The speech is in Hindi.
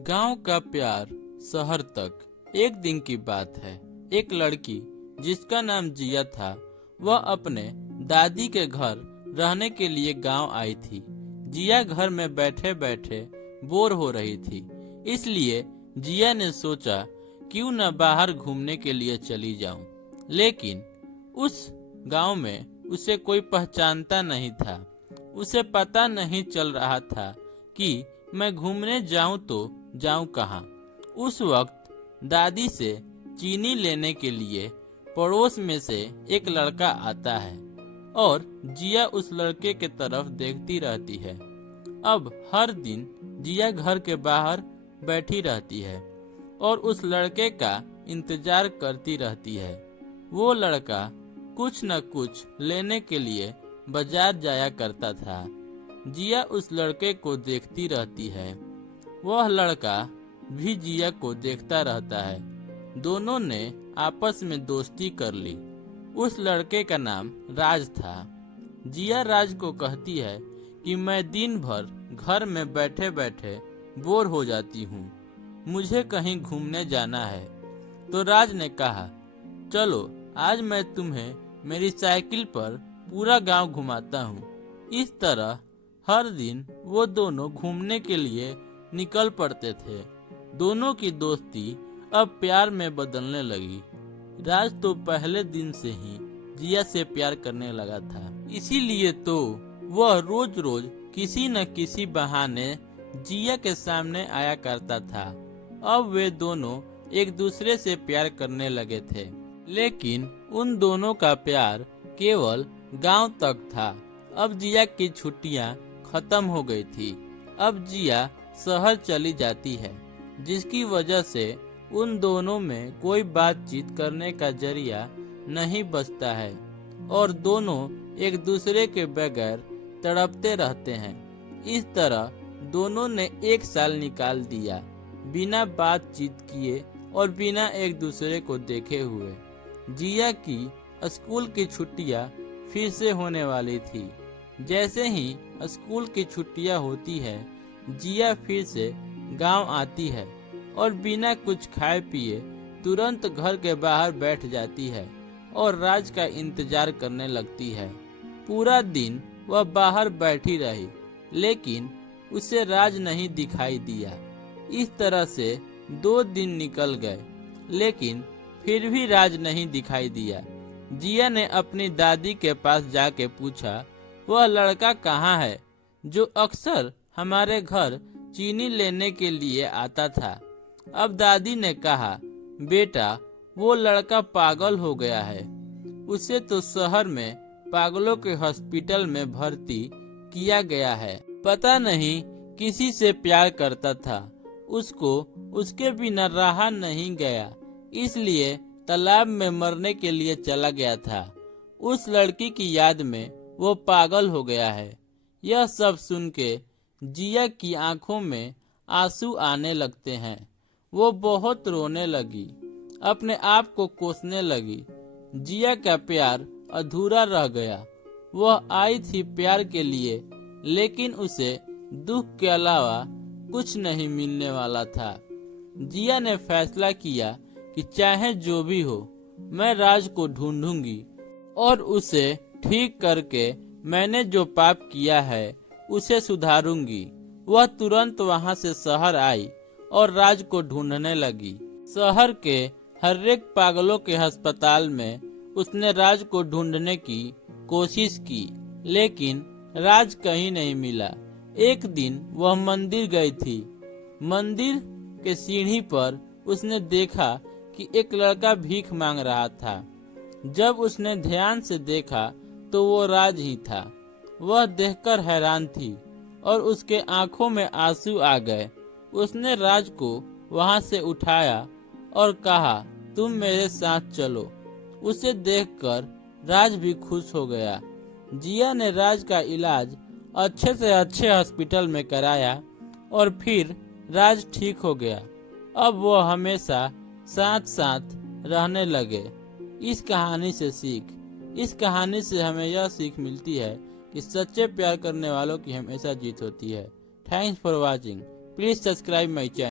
गांव का प्यार शहर तक। एक दिन की बात है, एक लड़की जिसका नाम जिया था, वह अपने दादी के घर रहने के लिए गांव आई थी। जिया घर में बैठे बैठे बोर हो रही थी, इसलिए जिया ने सोचा क्यों न बाहर घूमने के लिए चली जाऊं। लेकिन उस गांव में उसे कोई पहचानता नहीं था। उसे पता नहीं चल रहा था कि मैं घूमने जाऊं तो जाऊं कहां। उस वक्त दादी से चीनी लेने के लिए पड़ोस में से एक लड़का आता है और जिया उस लड़के के तरफ देखती रहती है। अब हर दिन जिया घर के बाहर बैठी रहती है और उस लड़के का इंतजार करती रहती है। वो लड़का कुछ न कुछ लेने के लिए बाजार जाया करता था। जिया उस लड़के को देखती रहती है, वह लड़का भी जिया को देखता रहता है। दोनों ने आपस में दोस्ती कर ली। उस लड़के का नाम राज था। जिया राज को कहती है कि मैं दिन भर घर में बैठे बैठे बोर हो जाती हूँ, मुझे कहीं घूमने जाना है। तो राज ने कहा, चलो आज मैं तुम्हें मेरी साइकिल पर पूरा गांव घुमाता हूँ। इस तरह हर दिन वो दोनों घूमने के लिए निकल पड़ते थे। दोनों की दोस्ती अब प्यार में बदलने लगी। राज तो पहले दिन से ही जिया से प्यार करने लगा था, इसीलिए तो वह रोज रोज किसी न किसी बहाने जिया के सामने आया करता था। अब वे दोनों एक दूसरे से प्यार करने लगे थे, लेकिन उन दोनों का प्यार केवल गांव तक था। अब जिया की छुट्टियां खत्म हो गई थी। अब जिया शहर चली जाती है, जिसकी वजह से उन दोनों में कोई बातचीत करने का जरिया नहीं बचता है और दोनों एक दूसरे के बगैर तड़पते रहते हैं। इस तरह दोनों ने एक साल निकाल दिया, बिना बातचीत किए और बिना एक दूसरे को देखे हुए। जिया की स्कूल की छुट्टियां फिर से होने वाली थी। जैसे ही स्कूल की छुट्टियां होती है, जिया फिर से गांव आती है और बिना कुछ खाए पिए तुरंत घर के बाहर बैठ जाती है और राज का इंतजार करने लगती है। पूरा दिन वह बाहर बैठी रही, लेकिन उसे राज नहीं दिखाई दिया। इस तरह से 2 दिन निकल गए, लेकिन फिर भी राज नहीं दिखाई दिया। जिया ने अपनी दादी के पास जाके पूछा, वह लड़का कहाँ है जो अक्सर हमारे घर चीनी लेने के लिए आता था। अब दादी ने कहा, बेटा वो लड़का पागल हो गया है, उसे तो शहर में पागलों के हॉस्पिटल में भर्ती किया गया है। पता नहीं किसी से प्यार करता था, उसको उसके बिना रहा नहीं गया, इसलिए तालाब में मरने के लिए चला गया था। उस लड़की की याद में वो पागल हो गया है। यह सब सुन के जिया की आंखों में आंसू आने लगते हैं। वो बहुत रोने लगी, अपने आप को कोसने लगी। जिया का प्यार अधूरा रह गया। वह आई थी प्यार के लिए, लेकिन उसे दुख के अलावा कुछ नहीं मिलने वाला था। जिया ने फैसला किया कि चाहे जो भी हो, मैं राज को ढूंढूंगी और उसे ठीक करके मैंने जो पाप किया है उसे सुधारूंगी। वह तुरंत वहां से शहर आई और राज को ढूंढने लगी। शहर के हर एक पागलों के अस्पताल में उसने राज को ढूंढने की कोशिश की, लेकिन राज कहीं नहीं मिला। एक दिन वह मंदिर गई थी। मंदिर के सीढ़ी पर उसने देखा कि एक लड़का भीख मांग रहा था। जब उसने ध्यान से देखा तो वो राज ही था। वह देखकर हैरान थी और उसके आंखों में आंसू आ गए। उसने राज को वहां से उठाया और कहा, तुम मेरे साथ चलो। उसे देखकर राज भी खुश हो गया। जिया ने राज का इलाज अच्छे से अच्छे हॉस्पिटल में कराया और फिर राज ठीक हो गया। अब वो हमेशा साथ साथ रहने लगे। इस कहानी से इस कहानी से हमें यह सीख मिलती है कि सच्चे प्यार करने वालों की हमेशा जीत होती है। Thanks for watching. Please subscribe my channel.